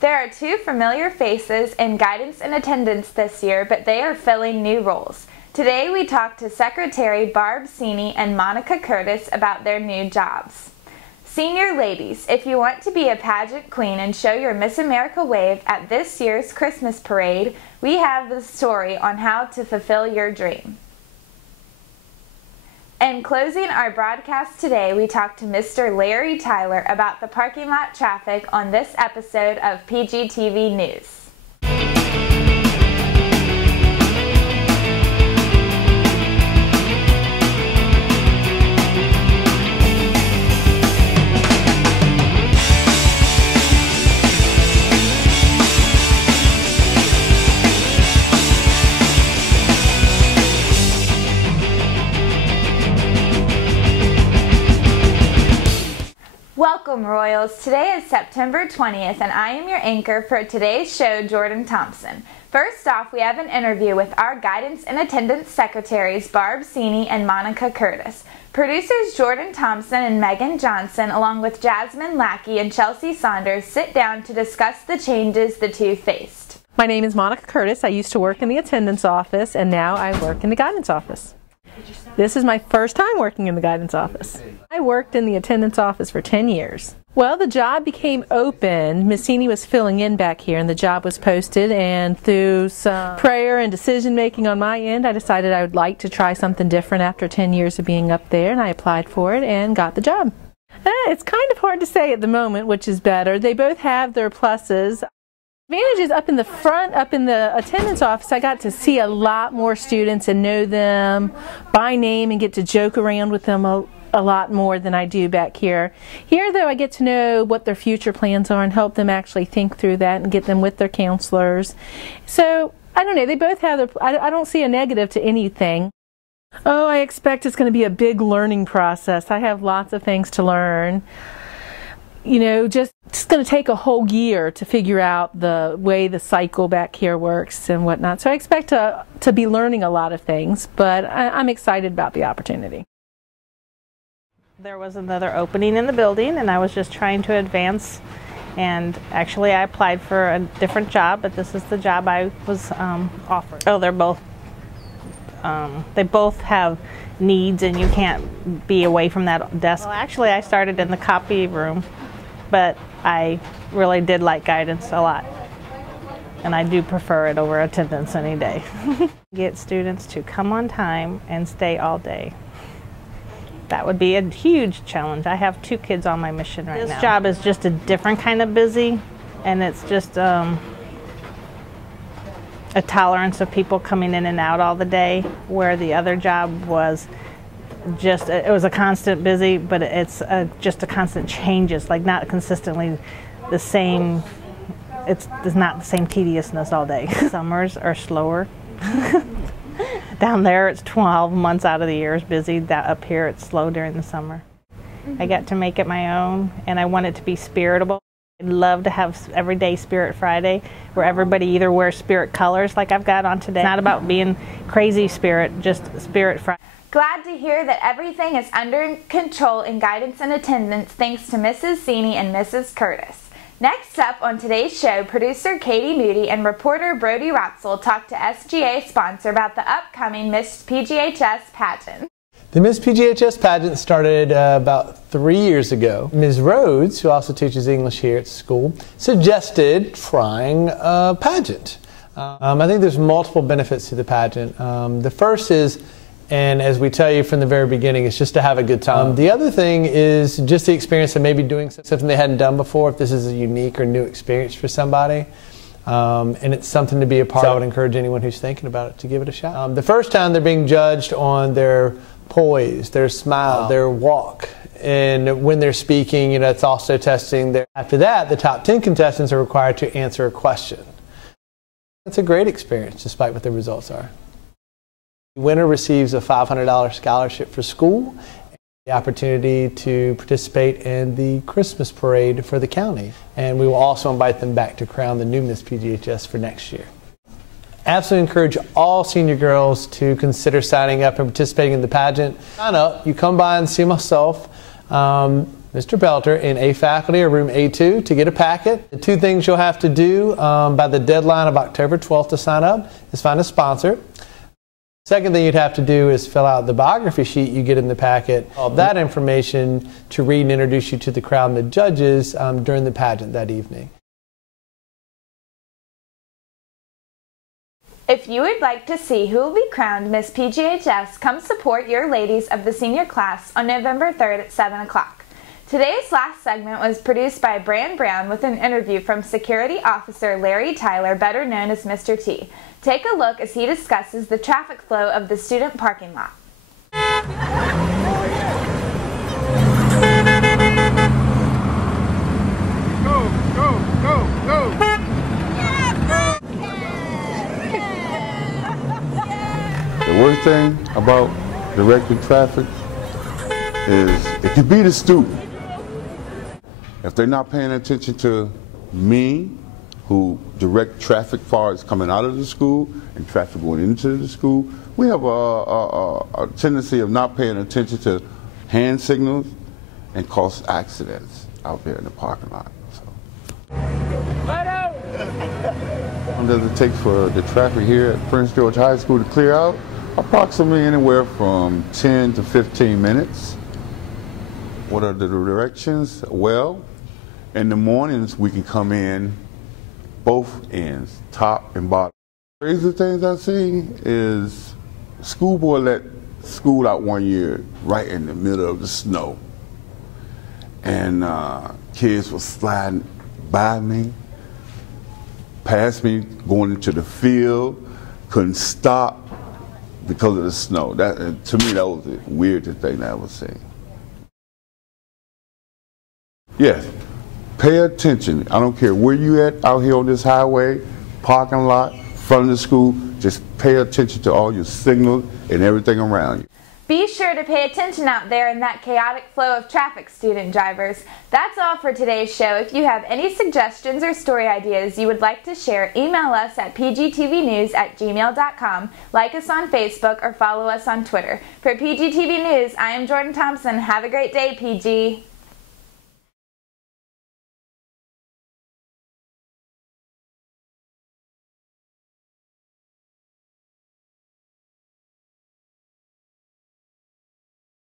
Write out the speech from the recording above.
There are two familiar faces in guidance and attendance this year, but they are filling new roles. Today we talked to Secretary Barb Cini and Monica Curtis about their new jobs. Senior ladies, if you want to be a pageant queen and show your Miss America wave at this year's Christmas parade, we have the story on how to fulfill your dream. In closing our broadcast today, we talked to Mr. Larry Tyler about the parking lot traffic on this episode of PGTV News. Welcome, Royals. Today is September 20th, and I am your anchor for today's show, Jordan Thompson. First off, we have an interview with our Guidance and Attendance Secretaries, Barb Cini and Monica Curtis. Producers Jordan Thompson and Megan Johnson, along with Jasmine Lackey and Chelsea Saunders, sit down to discuss the changes the two faced. My name is Monica Curtis. I used to work in the attendance office, and now I work in the guidance office. This is my first time working in the guidance office. I worked in the attendance office for 10 years. Well, the job became open. Ms. Cini was filling in back here, and the job was posted, and through some prayer and decision making on my end, I decided I would like to try something different after 10 years of being up there, and I applied for it and got the job. It's kind of hard to say at the moment which is better. They both have their pluses. Advantages up in the front, up in the attendance office, I got to see a lot more students and know them by name and get to joke around with them a lot more than I do back here. Here, though, I get to know what their future plans are and help them actually think through that and get them with their counselors. So, I don't know, they both have their, I don't see a negative to anything. Oh, I expect it's going to be a big learning process. I have lots of things to learn. You know, it's going to take a whole year to figure out the way the cycle back here works and whatnot. So I expect to be learning a lot of things, but I'm excited about the opportunity. There was another opening in the building, and I was just trying to advance. And actually, I applied for a different job, but this is the job I was offered. Oh, they're both. They both have needs, and you can't be away from that desk. Well, actually, I started in the copy room, but I really did like guidance a lot, and I do prefer it over attendance any day. Get students to come on time and stay all day. That would be a huge challenge. I have 2 kids on my mission right now. This job is just a different kind of busy, and it's just a tolerance of people coming in and out all the day, where the other job was just, it was a constant busy, but it's just a constant changes, like not consistently the same, it's not the same tediousness all day. Summers are slower. Down there it's 12 months out of the year is busy. Up here it's slow during the summer. I got to make it my own, and I want it to be spiritable. I'd love to have everyday Spirit Friday where everybody either wears spirit colors like I've got on today. It's not about being crazy spirit, just Spirit Friday. Glad to hear that everything is under control in guidance and attendance thanks to Mrs. Cini and Mrs. Curtis. Next up on today's show, producer Katie Moody and reporter Brody Ratzel talk to SGA sponsor about the upcoming Miss PGHS pageant. The Miss PGHS pageant started about 3 years ago. Ms. Rhodes, who also teaches English here at school, suggested trying a pageant. I think there's multiple benefits to the pageant. The first is, and as we tell you from the very beginning, it's just to have a good time. The other thing is just the experience of maybe doing something they hadn't done before, if this is a unique or new experience for somebody. And it's something to be a part of. So I would encourage anyone who's thinking about it to give it a shot. The first time they're being judged on their poise, their smile, their walk. And when they're speaking, you know, it's also testing their... After that, the top 10 contestants are required to answer a question. It's a great experience, despite what the results are. The winner receives a $500 scholarship for school, and the opportunity to participate in the Christmas parade for the county. And we will also invite them back to crown the new Miss PGHS for next year. Absolutely encourage all senior girls to consider signing up and participating in the pageant. Sign up, you come by and see myself. Mr. Belter in A faculty or room A2 to get a packet. The two things you'll have to do by the deadline of October 12th to sign up is find a sponsor. Second thing you'd have to do is fill out the biography sheet you get in the packet. All that information to read and introduce you to the crowd and the judges during the pageant that evening. If you would like to see who will be crowned Miss PGHS, come support your ladies of the senior class on November 3rd at 7 o'clock. Today's last segment was produced by Bran Brown with an interview from Security Officer Larry Tyler, better known as Mr. T. Take a look as he discusses the traffic flow of the student parking lot. Go, go, go, go! The worst thing about directing traffic is it could be the student. If they're not paying attention to me, who direct traffic far as coming out of the school and traffic going into the school, we have a tendency of not paying attention to hand signals and cause accidents out there in the parking lot. So. How long does it take for the traffic here at Prince George High School to clear out? Approximately anywhere from 10 to 15 minutes. What are the directions? Well, in the mornings we can come in both ends, top and bottom. Crazy things I've seen is school board let school out one year right in the middle of the snow. And kids were sliding by me, past me, going into the field, couldn't stop because of the snow. That, to me, that was the weirdest thing I ever seen. Yes, pay attention. I don't care where you at out here on this highway, parking lot, front of the school, just pay attention to all your signals and everything around you. Be sure to pay attention out there in that chaotic flow of traffic, student drivers. That's all for today's show. If you have any suggestions or story ideas you would like to share, email us at pgtvnews@gmail.com, like us on Facebook, or follow us on Twitter. For PGTV News, I am Jordan Thompson. Have a great day, PG.